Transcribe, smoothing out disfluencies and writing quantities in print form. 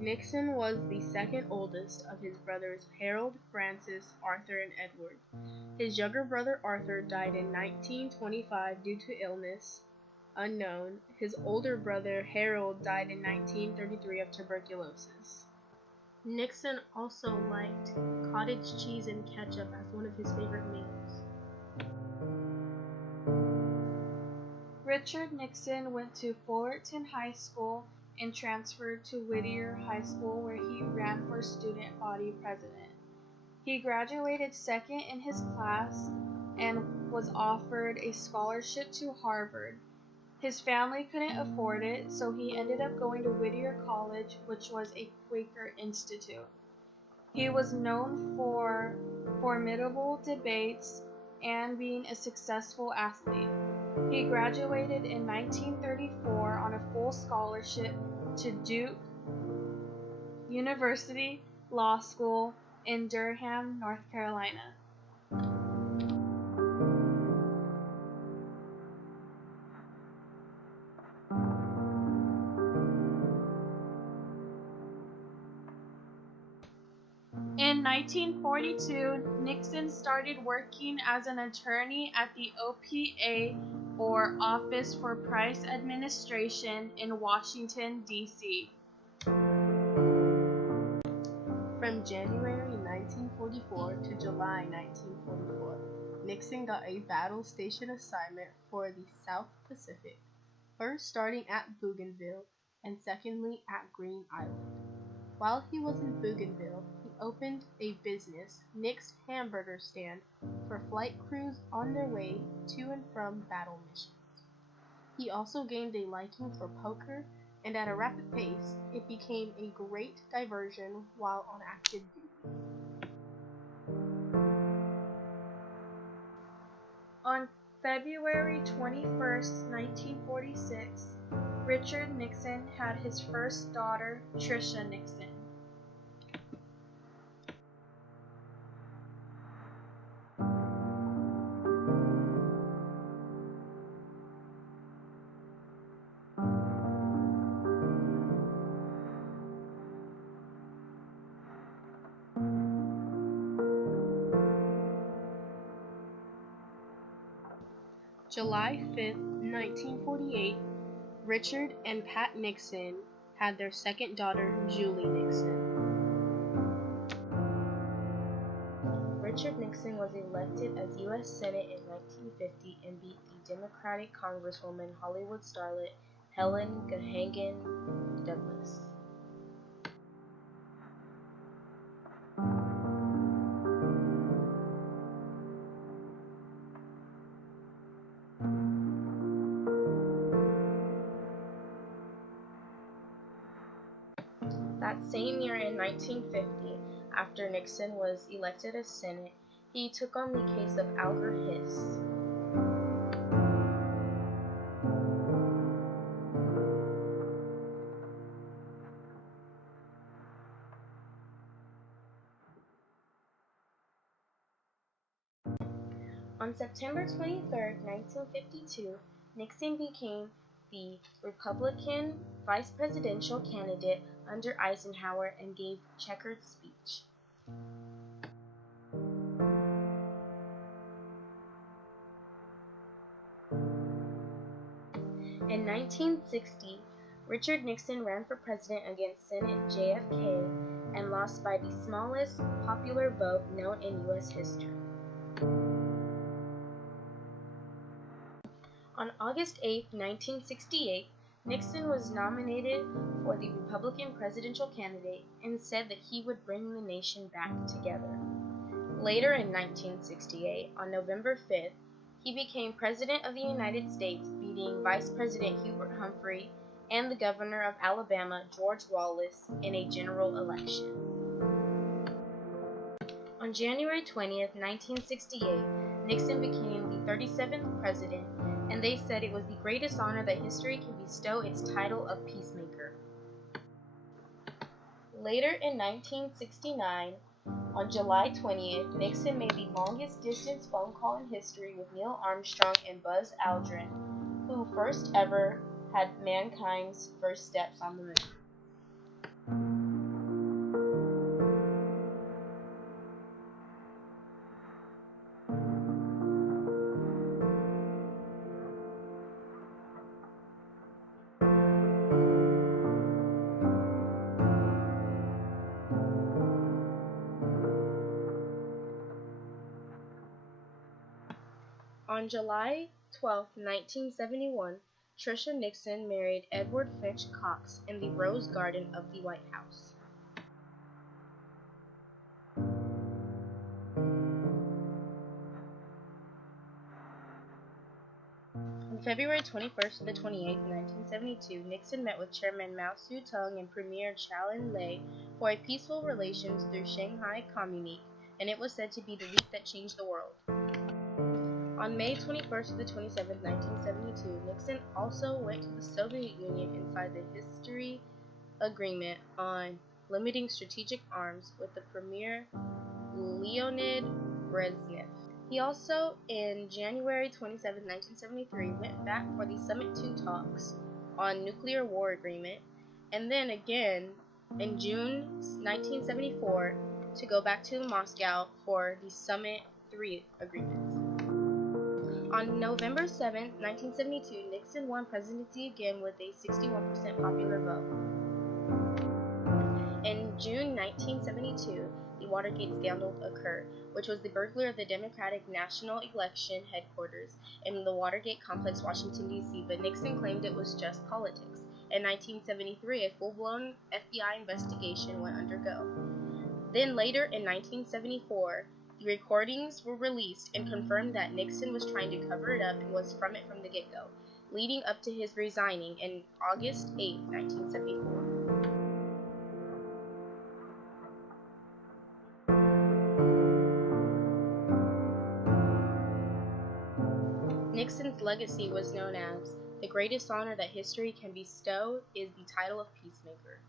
Nixon was the second oldest of his brothers Harold, Francis, Arthur, and Edward. His younger brother Arthur died in 1925 due to illness unknown. His older brother Harold died in 1933 of tuberculosis. Nixon also liked cottage cheese and ketchup as one of his favorite meals. Richard Nixon went to Fullerton High School and transferred to Whittier High School, where he ran for student body president. He graduated second in his class and was offered a scholarship to Harvard. His family couldn't afford it, so he ended up going to Whittier College, which was a Quaker institute. He was known for formidable debates and being a successful athlete. He graduated in 1934 on a full scholarship to Duke University Law School in Durham, North Carolina. In 1942, Nixon started working as an attorney at the OPA, or Office for Price Administration, in Washington, D.C. From January 1944 to July 1944, Nixon got a battle station assignment for the South Pacific, first starting at Bougainville and secondly at Green Island. While he was in Bougainville, he opened a business, Nick's Hamburger Stand, for flight crews on their way to and from battle missions. He also gained a liking for poker, and at a rapid pace, it became a great diversion while on active duty. On February 21, 1946, Richard Nixon had his first daughter, Tricia Nixon. July 5, 1948, Richard and Pat Nixon had their second daughter, Julie Nixon. Richard Nixon was elected as U.S. Senate in 1950 and beat the Democratic Congresswoman Hollywood starlet Helen Gahagan Douglas. That same year in 1950, after Nixon was elected as Senate, he took on the case of Alger Hiss. On September 23, 1952, Nixon became the Republican vice presidential candidate under Eisenhower and gave checkered speech. In 1960, Richard Nixon ran for president against Senate JFK and lost by the smallest popular vote known in U.S. history. On August 8, 1968, Nixon was nominated for the Republican presidential candidate and said that he would bring the nation back together. Later in 1968, on November 5th, he became President of the United States, beating Vice President Hubert Humphrey and the Governor of Alabama, George Wallace, in a general election. On January 20th, 1968, Nixon became the 37th president, and they said it was the greatest honor that history can bestow its title of peacemaker. Later in 1969, on July 20th, Nixon made the longest distance phone call in history with Neil Armstrong and Buzz Aldrin, who first ever had mankind's first steps on the moon. On July 12, 1971, Tricia Nixon married Edward Finch Cox in the Rose Garden of the White House. On February 21st to the 28th, 1972, Nixon met with Chairman Mao Zedong and Premier Zhou Enlai for a peaceful relations through Shanghai Communique, and it was said to be the week that changed the world. On May 21st to the 27th, 1972, Nixon also went to the Soviet Union and signed the History Agreement on limiting strategic arms with the Premier Leonid Brezhnev. He also, in January 27, 1973, went back for the Summit 2 talks on nuclear war agreement, and then again in June 1974 to go back to Moscow for the Summit 3 agreements. On November 7, 1972, Nixon won presidency again with a 61% popular vote. In June 1972, the Watergate scandal occurred, which was the burglary of the Democratic National Election Headquarters in the Watergate complex, Washington, D.C., but Nixon claimed it was just politics. In 1973, a full-blown FBI investigation went undergo. Then later in 1974, the recordings were released and confirmed that Nixon was trying to cover it up and was from the get-go, leading up to his resigning in August 8, 1974. Nixon's legacy was known as, "The greatest honor that history can bestow is the title of peacemaker."